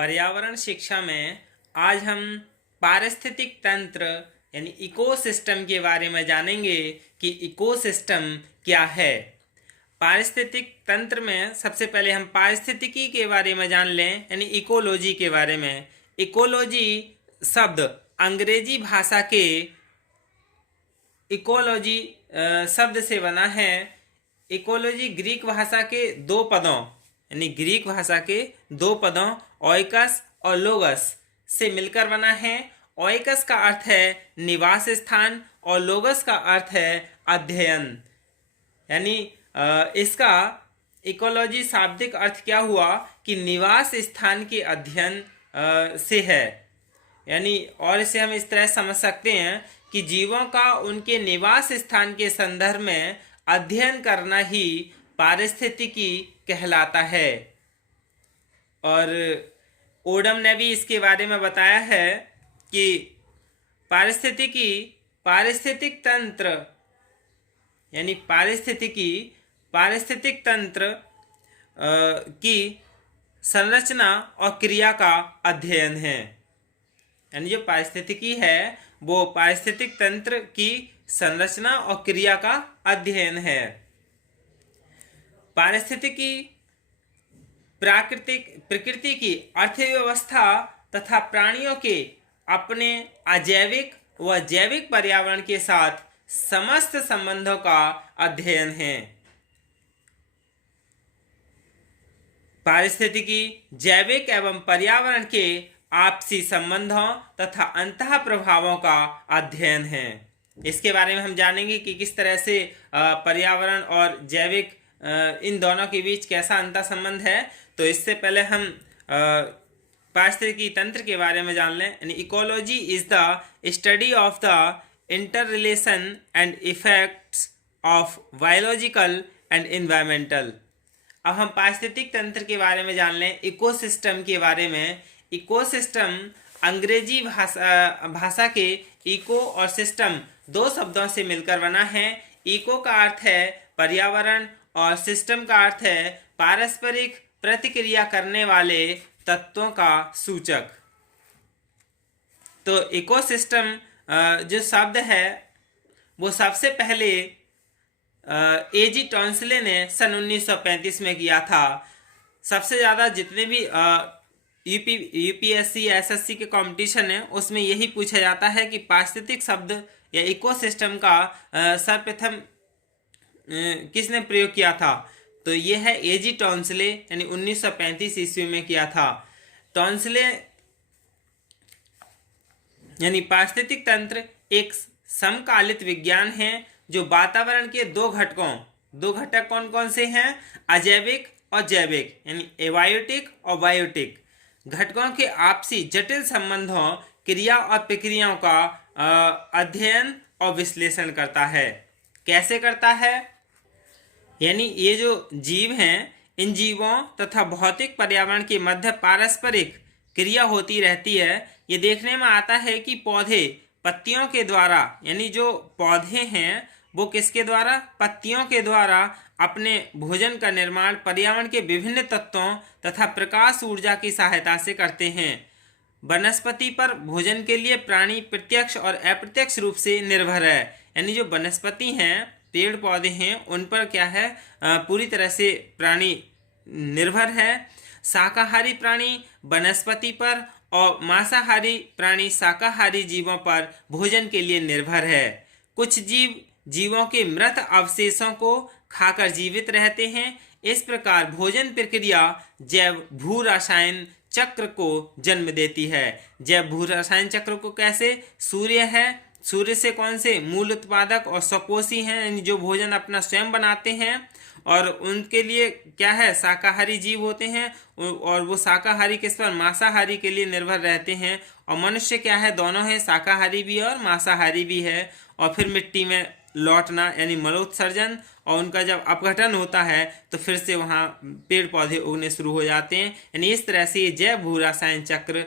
पर्यावरण शिक्षा में आज हम पारिस्थितिक तंत्र यानी इकोसिस्टम के बारे में जानेंगे कि इकोसिस्टम क्या है। पारिस्थितिक तंत्र में सबसे पहले हम पारिस्थितिकी के बारे में जान लें यानी इकोलॉजी के बारे में। इकोलॉजी शब्द अंग्रेजी भाषा के इकोलॉजी शब्द से बना है। इकोलॉजी ग्रीक भाषा के दो पदों ओइकस और लोगस से मिलकर बना है। ओइकस का अर्थ है निवास स्थान और लोगस का अर्थ है अध्ययन। यानी इसका इकोलॉजी शाब्दिक अर्थ क्या हुआ कि निवास स्थान के अध्ययन से है। यानी और इसे हम इस तरह समझ सकते हैं कि जीवों का उनके निवास स्थान के संदर्भ में अध्ययन करना ही पारिस्थितिकी कहलाता है। और ओडम ने भी इसके बारे में बताया है कि पारिस्थितिक तंत्र यानी पारिस्थितिक तंत्र की संरचना और क्रिया का अध्ययन है। यानी जो पारिस्थितिकी है वो पारिस्थितिक तंत्र की संरचना और क्रिया का अध्ययन है। पारिस्थितिकी प्रकृति की अर्थव्यवस्था तथा प्राणियों के अपने अजैविक व जैविक पर्यावरण के साथ समस्त संबंधों का अध्ययन है। पारिस्थितिकी जैविक एवं पर्यावरण के आपसी संबंधों तथा अंतः प्रभावों का अध्ययन है। इसके बारे में हम जानेंगे कि किस तरह से पर्यावरण और जैविक इन दोनों के बीच कैसा अंतर संबंध है। तो इससे पहले हम पारिस्थितिकी तंत्र के बारे में जान लें। यानी ecology is the study of the inter relation and effects of biological and environmental. अब हम पारिस्थितिक तंत्र के बारे में जान लें, इकोसिस्टम के बारे में। इकोसिस्टम अंग्रेजी भाषा के इको और सिस्टम दो शब्दों से मिलकर बना है। इको का अर्थ है पर्यावरण और सिस्टम का अर्थ है पारस्परिक प्रतिक्रिया करने वाले तत्वों का सूचक। तो इकोसिस्टम जो शब्द है वो सबसे पहले एजी टॉन्सले ने सन 1935 में किया था। सबसे ज़्यादा जितने भी यूपीएससी एसएससी के कंपटीशन है उसमें यही पूछा जाता है कि पारिस्थितिक शब्द या इकोसिस्टम का सर्वप्रथम किसने प्रयोग किया था। तो ये है एजी टॉन्सले यानी 1935 ईस्वी में किया था। टॉन्सले यानी पारिस्थितिक तंत्र एक समकालित विज्ञान है जो वातावरण के दो घटक कौन कौन से हैं, अजैविक और जैविक यानी एबायोटिक और बायोटिक घटकों के आपसी जटिल संबंधों, क्रिया और प्रक्रियाओं का अध्ययन और विश्लेषण करता है। कैसे करता है? यानी ये जो जीव हैं इन जीवों तथा भौतिक पर्यावरण के मध्य पारस्परिक क्रिया होती रहती है। ये देखने में आता है कि पौधे पत्तियों के द्वारा यानी जो पौधे हैं वो किसके द्वारा, पत्तियों के द्वारा अपने भोजन का निर्माण पर्यावरण के विभिन्न तत्वों तथा प्रकाश ऊर्जा की सहायता से करते हैं। वनस्पति पर भोजन के लिए प्राणी प्रत्यक्ष और अप्रत्यक्ष रूप से निर्भर है। यानी जो वनस्पति हैं, पेड़ पौधे हैं, उन पर क्या है, पूरी तरह से प्राणी निर्भर है। शाकाहारी प्राणी वनस्पति पर और मांसाहारी प्राणी शाकाहारी जीवों पर भोजन के लिए निर्भर है। कुछ जीवों के मृत अवशेषों को खाकर जीवित रहते हैं। इस प्रकार भोजन प्रक्रिया जैव भू रसायन चक्र को जन्म देती है। जैव भू रसायन चक्र को कैसे? सूर्य है, सूर्य से कौन से मूल उत्पादक और स्वकोषी हैं जो भोजन अपना स्वयं बनाते हैं और उनके लिए क्या है, शाकाहारी जीव होते हैं और वो शाकाहारी किस पर, मांसाहारी के लिए निर्भर रहते हैं। और मनुष्य क्या है, दोनों है, शाकाहारी भी है और मांसाहारी भी है। और फिर मिट्टी में लौटना यानी मलोत्सर्जन, और उनका जब अपघटन होता है तो फिर से वहाँ पेड़ पौधे उगने शुरू हो जाते हैं। यानी इस तरह से ये जैव भू रसायन चक्र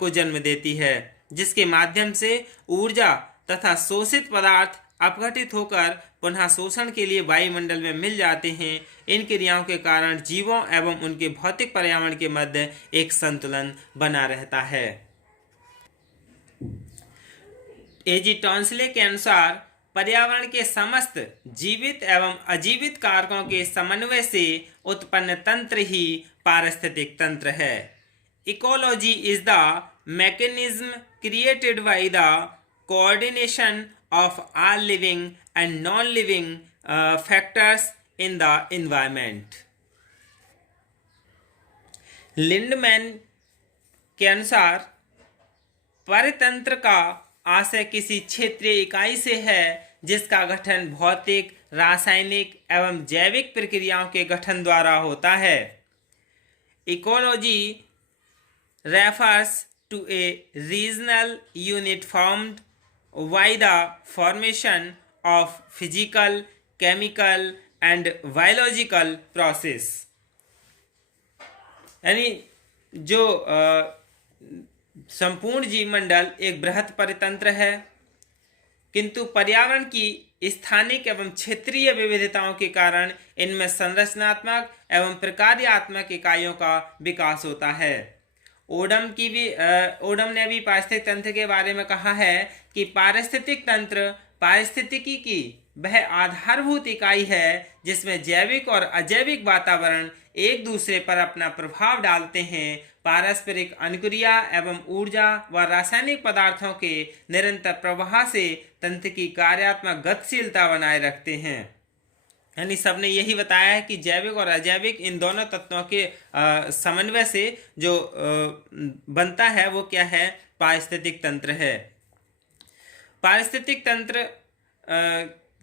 को जन्म देती है, जिसके माध्यम से ऊर्जा तथा शोषित पदार्थ अपघटित होकर पुनः शोषण के लिए वायुमंडल में मिल जाते हैं। इन क्रियाओं के कारण जीवों एवं उनके भौतिक पर्यावरण के मध्य एक संतुलन बना रहता है। एजी टॉन्सले के अनुसार पर्यावरण के समस्त जीवित एवं अजीवित कारकों के समन्वय से उत्पन्न तंत्र ही पारिस्थितिक तंत्र है। Ecology is the mechanism created by the coordination of all living and non-living factors in the environment. Lindeman के अनुसार परितंत्र का आशय किसी क्षेत्रीय इकाई से है जिसका गठन भौतिक, रासायनिक एवं जैविक प्रक्रियाओं के गठन द्वारा होता है। Ecology refers to a regional unit formed by the formation of physical, chemical and biological process। यानी जो संपूर्ण जीवमंडल एक बृहत परितंत्र है, किंतु पर्यावरण की स्थानिक एवं क्षेत्रीय विविधताओं के कारण इनमें संरचनात्मक एवं प्रकार्यात्मक इकाइयों का विकास होता है। ओडम ने भी पारिस्थितिक तंत्र के बारे में कहा है कि पारिस्थितिक तंत्र पारिस्थितिकी की वह आधारभूत इकाई है जिसमें जैविक और अजैविक वातावरण एक दूसरे पर अपना प्रभाव डालते हैं, पारस्परिक अनुक्रिया एवं ऊर्जा व रासायनिक पदार्थों के निरंतर प्रवाह से तंत्र की कार्यात्मक गतिशीलता बनाए रखते हैं। यानी सबने यही बताया है कि जैविक और अजैविक इन दोनों तत्वों के समन्वय से जो बनता है वो क्या है, पारिस्थितिक तंत्र है। पारिस्थितिक तंत्र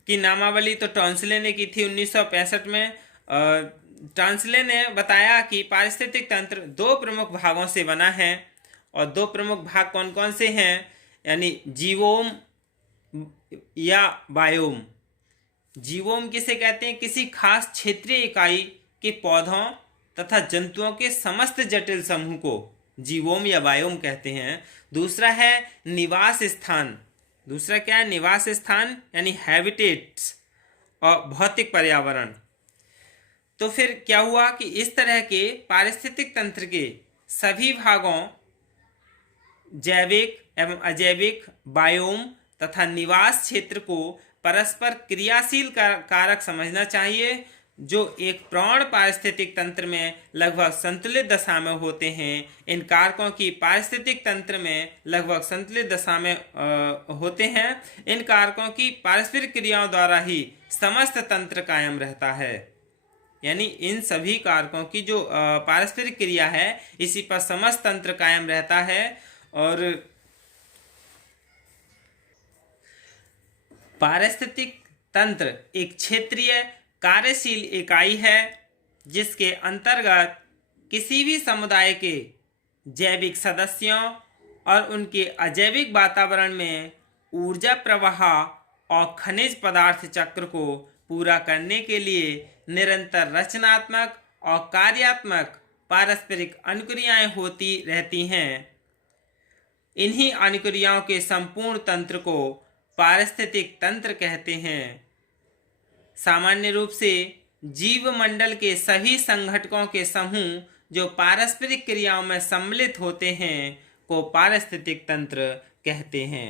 की नामावली तो टॉन्सले ने की थी 1965 में। टॉन्सले ने बताया कि पारिस्थितिक तंत्र दो प्रमुख भागों से बना है और दो प्रमुख भाग कौन कौन से हैं, यानी जीवोम या बायोम। जीवोम किसे कहते हैं, किसी खास क्षेत्रीय इकाई के पौधों तथा जंतुओं के समस्त जटिल समूह को जीवोम या बायोम कहते हैं। दूसरा है निवास स्थान। दूसरा क्या है, निवास स्थान यानी हैबिटेट्स और भौतिक पर्यावरण। तो फिर क्या हुआ कि इस तरह के पारिस्थितिक तंत्र के सभी भागों जैविक एवं अजैविक, बायोम तथा निवास क्षेत्र को परस्पर क्रियाशील कारक समझना चाहिए जो एक प्रौढ़ पारिस्थितिक तंत्र में लगभग संतुलित दशा में होते हैं। इन कारकों की पारिस्थितिक तंत्र में लगभग संतुलित दशा में होते हैं। इन कारकों की पारस्परिक क्रियाओं द्वारा ही समस्त तंत्र कायम रहता है। यानी इन सभी कारकों की जो पारस्परिक क्रिया है इसी पर समस्त तंत्र कायम रहता है। और पारिस्थितिक तंत्र एक क्षेत्रीय कार्यशील इकाई है जिसके अंतर्गत किसी भी समुदाय के जैविक सदस्यों और उनके अजैविक वातावरण में ऊर्जा प्रवाह और खनिज पदार्थ चक्र को पूरा करने के लिए निरंतर रचनात्मक और कार्यात्मक पारस्परिक अनुक्रियाएं होती रहती हैं। इन्हीं अनुक्रियाओं के संपूर्ण तंत्र को पारिस्थितिक तंत्र कहते हैं। सामान्य रूप से जीवमंडल के सभी संघटकों के समूह जो पारस्परिक क्रियाओं में सम्मिलित होते हैं को पारिस्थितिक तंत्र कहते हैं।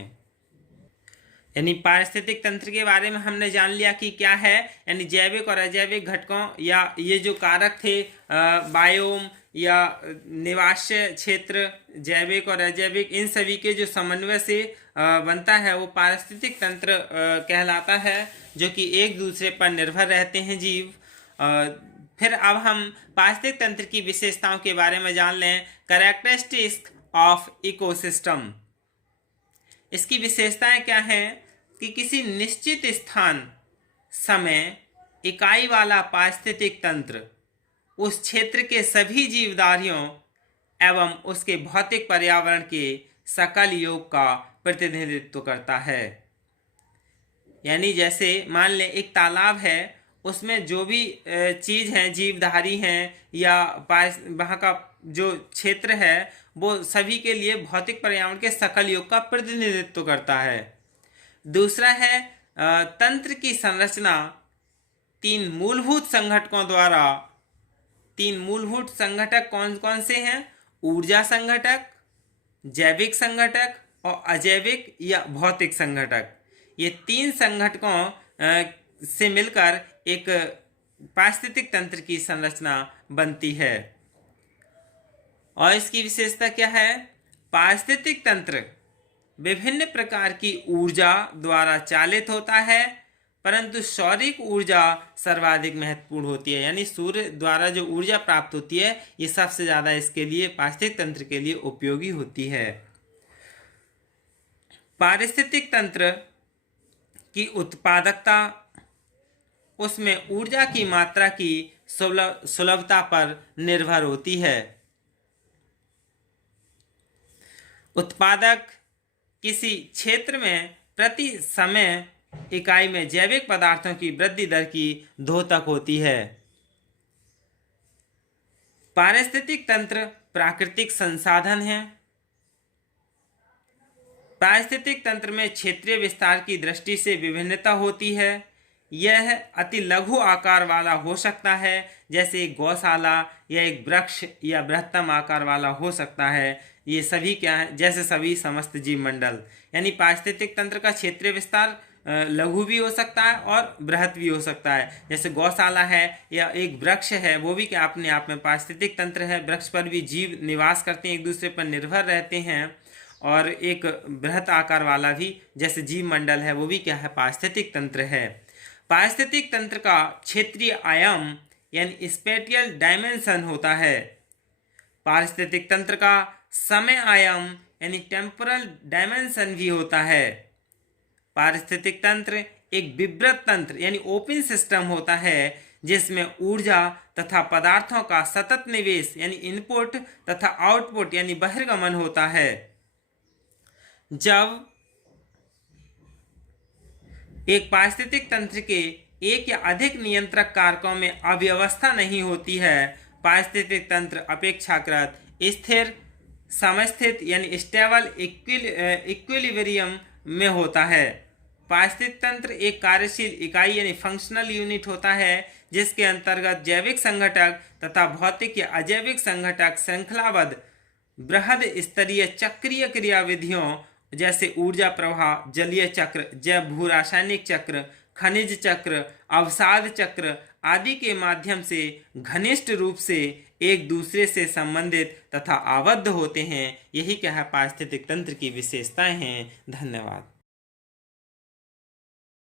यानी पारिस्थितिक तंत्र के बारे में हमने जान लिया कि क्या है, यानी जैविक और अजैविक घटकों या ये जो कारक थे बायोम या निवास क्षेत्र, जैविक और अजैविक, इन सभी के जो समन्वय से बनता है वो पारिस्थितिक तंत्र कहलाता है, जो कि एक दूसरे पर निर्भर रहते हैं जीव। फिर अब हम पारिस्थितिक तंत्र की विशेषताओं के बारे में जान लें। कैरेक्टरिस्टिक्स ऑफ इकोसिस्टम, इसकी विशेषताएं क्या हैं कि किसी निश्चित स्थान, समय, इकाई वाला पारिस्थितिक तंत्र उस क्षेत्र के सभी जीवधारियों एवं उसके भौतिक पर्यावरण के सकल योग का प्रतिनिधित्व करता है। यानी जैसे मान लें एक तालाब है, उसमें जो भी चीज़ हैं, जीवधारी हैं या वहाँ का जो क्षेत्र है वो सभी के लिए भौतिक पर्यावरण के सकल योग का प्रतिनिधित्व करता है। दूसरा है तंत्र की संरचना तीन मूलभूत संघटक कौन कौन से हैं? ऊर्जा संघटक, जैविक संघटक और अजैविक या भौतिक संघटक। ये तीन संघटकों से मिलकर एक पारिस्थितिक तंत्र की संरचना बनती है। और इसकी विशेषता क्या है? पारिस्थितिक तंत्र विभिन्न प्रकार की ऊर्जा द्वारा चालित होता है, परंतु सौरिक ऊर्जा सर्वाधिक महत्वपूर्ण होती है। यानी सूर्य द्वारा जो ऊर्जा प्राप्त होती है ये सबसे ज़्यादा इसके लिए पारिस्थितिक तंत्र के लिए उपयोगी होती है। पारिस्थितिक तंत्र की उत्पादकता उसमें ऊर्जा की मात्रा की सुलभता पर निर्भर होती है। उत्पादक किसी क्षेत्र में प्रति समय इकाई में जैविक पदार्थों की वृद्धि दर की द्योतक होती है। पारिस्थितिक तंत्र प्राकृतिक संसाधन है। पारिस्थितिक तंत्र में क्षेत्रीय विस्तार की दृष्टि से विभिन्नता होती है। यह अति लघु आकार वाला हो सकता है, जैसे एक गौशाला या एक वृक्ष, या बृहत्तम आकार वाला हो सकता है। ये सभी क्या है? जैसे सभी समस्त जीव मंडल। यानी पारिस्थितिक तंत्र का क्षेत्रीय विस्तार लघु भी हो सकता है और बृहत भी हो सकता है। जैसे गौशाला है या एक वृक्ष है, वो भी क्या अपने आप में पारिस्थितिक तंत्र है। वृक्ष पर भी जीव निवास करते हैं, एक दूसरे पर निर्भर रहते हैं। और एक बृहत आकार वाला भी जैसे जीव मंडल है, वो भी क्या है? पारिस्थितिक तंत्र है। पारिस्थितिक तंत्र का क्षेत्रीय आयाम यानी स्पेटियल डायमेंशन होता है। पारिस्थितिक तंत्र का समय आयाम यानी टेम्पोरल डायमेंशन भी होता है। पारिस्थितिक तंत्र एक विवृत तंत्र यानी ओपन सिस्टम होता है, जिसमें ऊर्जा तथा पदार्थों का सतत निवेश यानी इनपुट तथा आउटपुट यानी बहिर्गमन होता है। जब एक पारिस्थितिक तंत्र के एक या अधिक नियंत्रक कारकों में अव्यवस्था नहीं होती है, पारिस्थितिक तंत्र अपेक्षाकृत स्थिर, समस्थित यानी स्टेबल इक्विलिब्रियम में होता है। पारिस्थितिक तंत्र एक कार्यशील इकाई यानी फंक्शनल यूनिट होता है, जिसके अंतर्गत जैविक संघटक तथा भौतिक या अजैविक संघटक श्रृंखलाबद्ध बृहद स्तरीय चक्रीय क्रियाविधियों जैसे ऊर्जा प्रवाह, जलीय चक्र, जैव भू रासायनिक चक्र, खनिज चक्र, अवसाद चक्र आदि के माध्यम से घनिष्ठ रूप से एक दूसरे से संबंधित तथा आबद्ध होते हैं। यही क्या है? पारिस्थितिक तंत्र की विशेषताएं हैं। धन्यवाद।